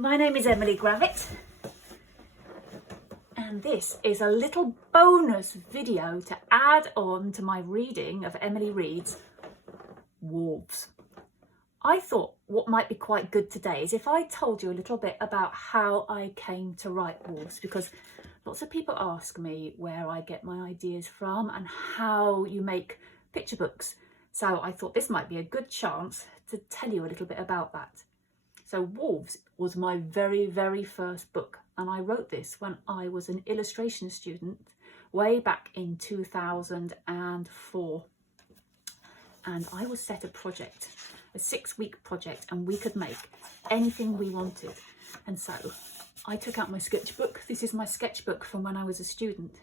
my name is Emily Gravitt, and this is a little bonus video to add on to my reading of Emily Reed's Wolves. I thought what might be quite good today is if I told you a little bit about how I came to write Wolves, because lots of people ask me where I get my ideas from and how you make picture books. So I thought this might be a good chance to tell you a little bit about that. So Wolves was my very first book, and I wrote this when I was an illustration student way back in 2004. And I was set a project, a 6-week project, and we could make anything we wanted. And so I took out my sketchbook. This is my sketchbook from when I was a student.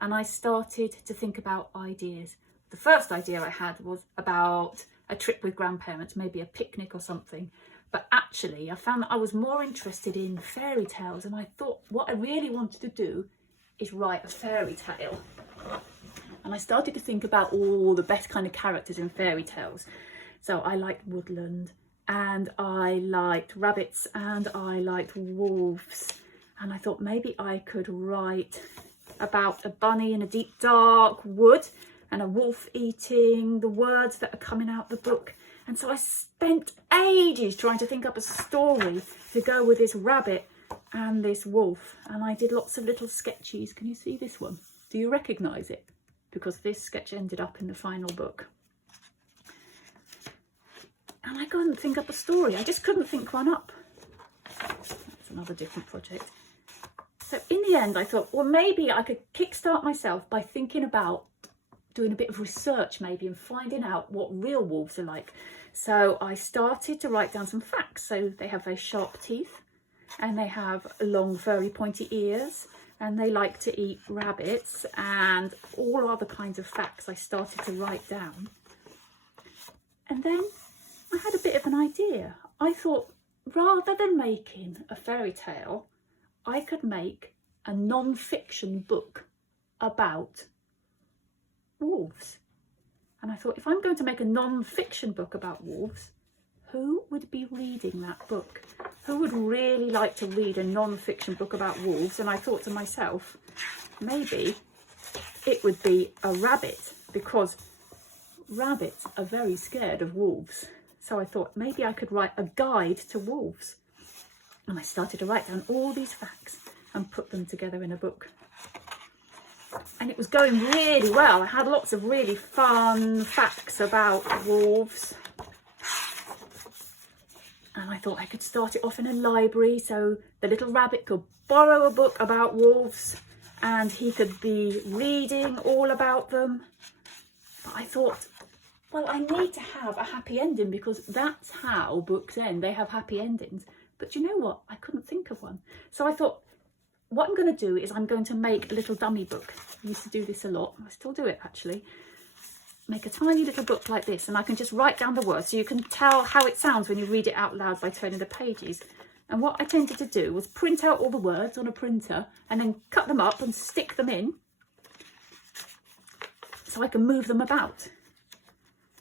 And I started to think about ideas. The first idea I had was about a trip with grandparents, maybe a picnic or something. But actually, I found that I was more interested in fairy tales, and I thought what I really wanted to do is write a fairy tale. And I started to think about all the best kind of characters in fairy tales. So I liked woodland, and I liked rabbits, and I liked wolves. And I thought maybe I could write about a bunny in a deep dark wood and a wolf eating the words that are coming out the book. And so I spent ages trying to think up a story to go with this rabbit and this wolf. And I did lots of little sketches. Can you see this one? Do you recognise it? Because this sketch ended up in the final book. And I couldn't think up a story. I just couldn't think one up. That's another different project. So in the end, I thought, well, maybe I could kickstart myself by thinking about doing a bit of research maybe and finding out what real wolves are like. So I started to write down some facts. So they have very sharp teeth, and they have long furry pointy ears, and they like to eat rabbits, and all other kinds of facts I started to write down. And then I had a bit of an idea. I thought rather than making a fairy tale, I could make a non-fiction book about wolves. And I thought, if I'm going to make a non-fiction book about wolves, who would be reading that book? Who would really like to read a non-fiction book about wolves? And I thought to myself, maybe it would be a rabbit, because rabbits are very scared of wolves. So I thought maybe I could write a guide to wolves. And I started to write down all these facts and put them together in a book. And it was going really well. I had lots of really fun facts about wolves. And I thought I could start it off in a library so the little rabbit could borrow a book about wolves and he could be reading all about them. But I thought, well, I need to have a happy ending, because that's how books end. They have happy endings. But you know what? I couldn't think of one. So I thought, what I'm going to do is I'm going to make a little dummy book. I used to do this a lot. I still do it, actually. Make a tiny little book like this, and I can just write down the words so you can tell how it sounds when you read it out loud by turning the pages. And what I tended to do was print out all the words on a printer and then cut them up and stick them in so I can move them about.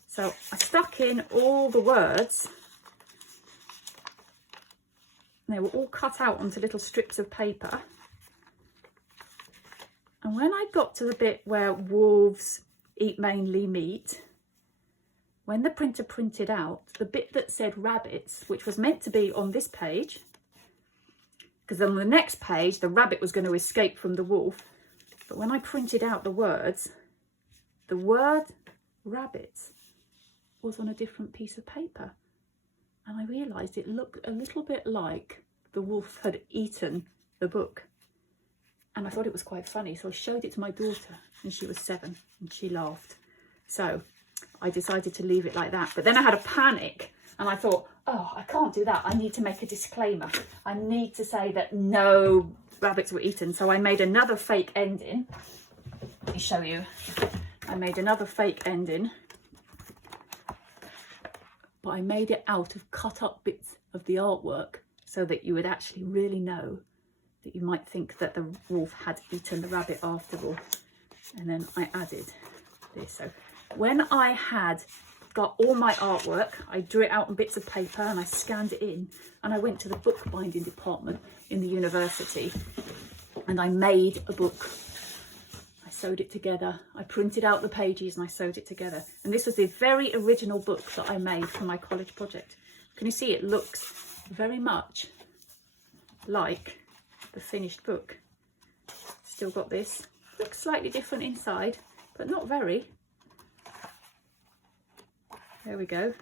So I stuck in all the words. They were all cut out onto little strips of paper. And when I got to the bit where wolves eat mainly meat, when the printer printed out the bit that said rabbits, which was meant to be on this page, because on the next page the rabbit was going to escape from the wolf, but when I printed out the words, the word rabbits was on a different piece of paper. And I realised it looked a little bit like the wolf had eaten the book. And I thought it was quite funny, so I showed it to my daughter, and she was 7, and she laughed. So I decided to leave it like that. But then I had a panic, and I thought, oh, I can't do that. I need to make a disclaimer. I need to say that no rabbits were eaten. So I made another fake ending. Let me show you. I made another fake ending. But I made it out of cut up bits of the artwork so that you would actually really know that you might think that the wolf had eaten the rabbit after all. And then I added this. So when I had got all my artwork. I drew it out on bits of paper and I scanned it in, and I went to the book binding department in the university and I made a book. I sewed it together. I printed out the pages and I sewed it together. And this was the very original book that I made for my college project. Can you see it looks very much like the finished book? Still got this. Looks slightly different inside, but not very. There we go.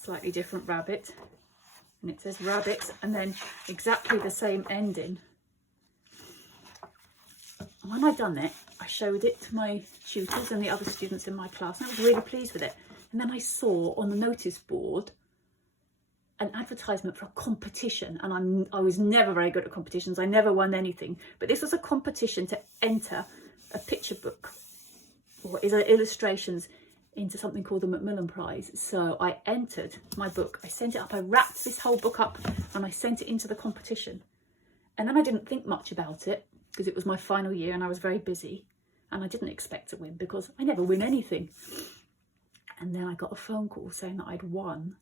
Slightly different rabbit. And it says rabbits, and then exactly the same ending. And when I'd done it, I showed it to my tutors and the other students in my class, and I was really pleased with it. And then I saw on the notice board an advertisement for a competition, and I was never very good at competitions. I never won anything, but this was a competition to enter a picture book, or is illustrations, into something called the Macmillan Prize. So I entered my book, I sent it up, I wrapped this whole book up and I sent it into the competition. And then I didn't think much about it because it was my final year and I was very busy, and I didn't expect to win because I never win anything. And then I got a phone call saying that I'd won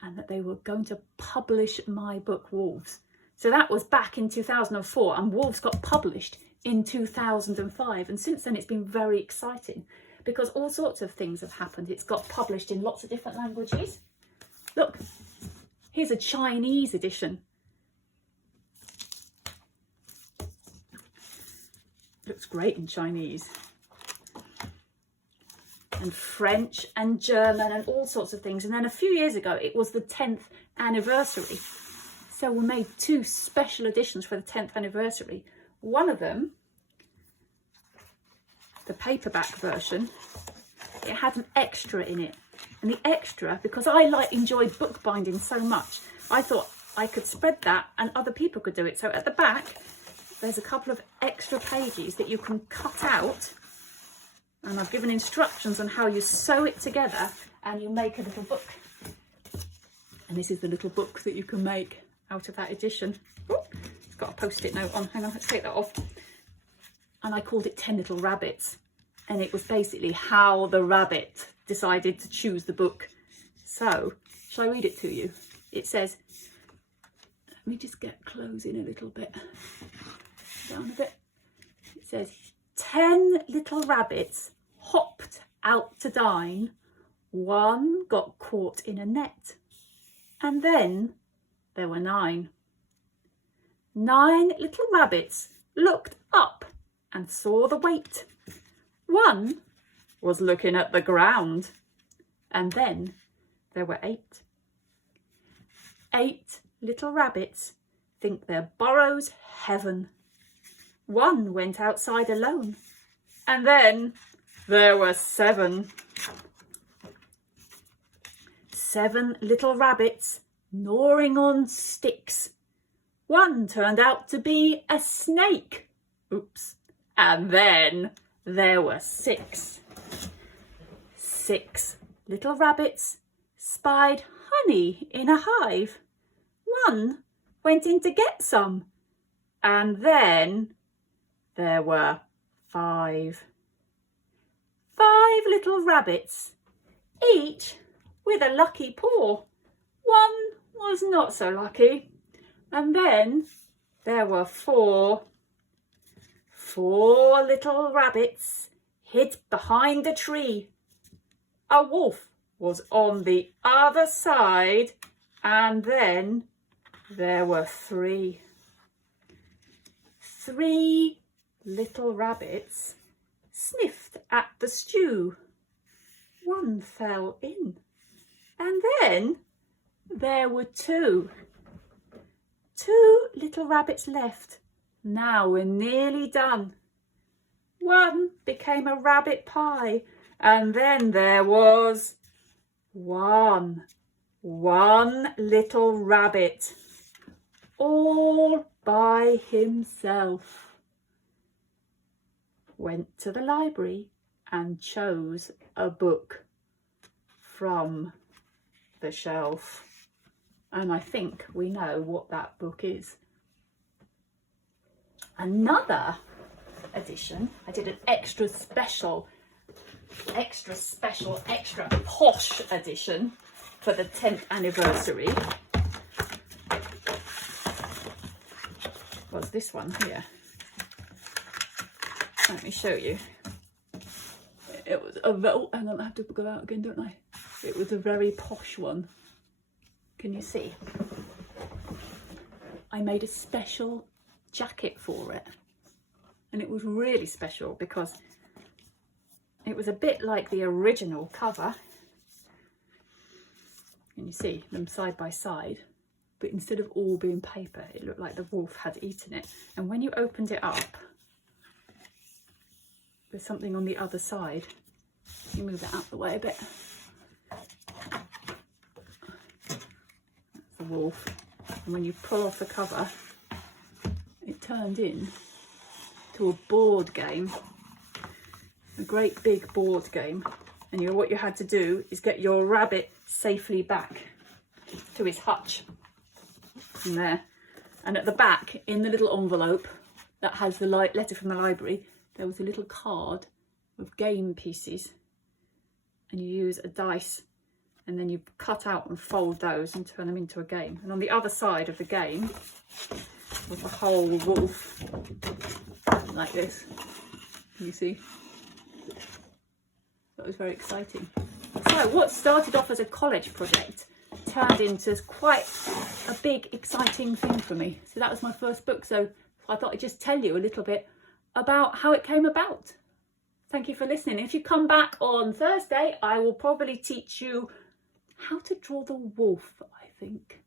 and that they were going to publish my book, Wolves. So that was back in 2004, and Wolves got published in 2005. And since then it's been very exciting because all sorts of things have happened. It's got published in lots of different languages. Look, here's a Chinese edition. Looks great in Chinese. And French and German and all sorts of things. And then a few years ago, it was the 10th anniversary. So we made 2 special editions for the 10th anniversary. One of them, the paperback version, it had an extra in it. And the extra, because I enjoyed bookbinding so much, I thought I could spread that and other people could do it. So at the back, there's a couple of extra pages that you can cut out. And I've given instructions on how you sew it together and you make a little book. And this is the little book that you can make out of that edition. Oh, it's got a post-it note on. Hang on, let's take that off. And I called it 10 Little Rabbits. And it was basically how the rabbit decided to choose the book. So, shall I read it to you? It says, let me just get close in a little bit. Down a bit. It says, 10 little rabbits hopped out to dine. One got caught in a net. And then there were 9. 9 little rabbits looked up and saw the weight. One was looking at the ground. And then there were 8. 8 little rabbits think their burrow's heaven. One went outside alone. And then there were 7. 7 little rabbits gnawing on sticks. One turned out to be a snake. Oops. And then there were 6. 6 little rabbits spied honey in a hive. One went in to get some. And then there were 5. 5 little rabbits, each with a lucky paw. One was not so lucky. And then there were 4. 4 little rabbits hid behind a tree. A wolf was on the other side. And then there were 3. 3 little rabbits sniffed at the stew. One fell in. And then there were 2. 2 little rabbits left. Now we're nearly done. One became a rabbit pie. And then there was 1. 1 little rabbit. All by himself. Went to the library and chose a book from the shelf. And I think we know what that book is. Another edition. I did an extra posh edition for the 10th anniversary. Was this one here. Let me show you. It was a hang on, I have to go out again, don't I? It was a very posh one. Can you see? I made a special jacket for it, and it was really special because it was a bit like the original cover. Can you see them side by side? But instead of all being paper, it looked like the wolf had eaten it. And when you opened it up, there's something on the other side. You move it out the way a bit. That's the wolf. And when you pull off the cover, it turned in to a board game, a great big board game. And what you had to do is get your rabbit safely back to his hutch. From there, and at the back in the little envelope that has the letter from the library, there was a little card of game pieces, and you use a dice and then you cut out and fold those and turn them into a game. And on the other side of the game was a whole wolf like this. Can you see? That was very exciting. So what started off as a college project turned into quite a big, exciting thing for me. So that was my first book. So I thought I'd just tell you a little bit about how it came about. Thank you for listening. If you come back on Thursday, I will probably teach you how to draw the wolf, I think.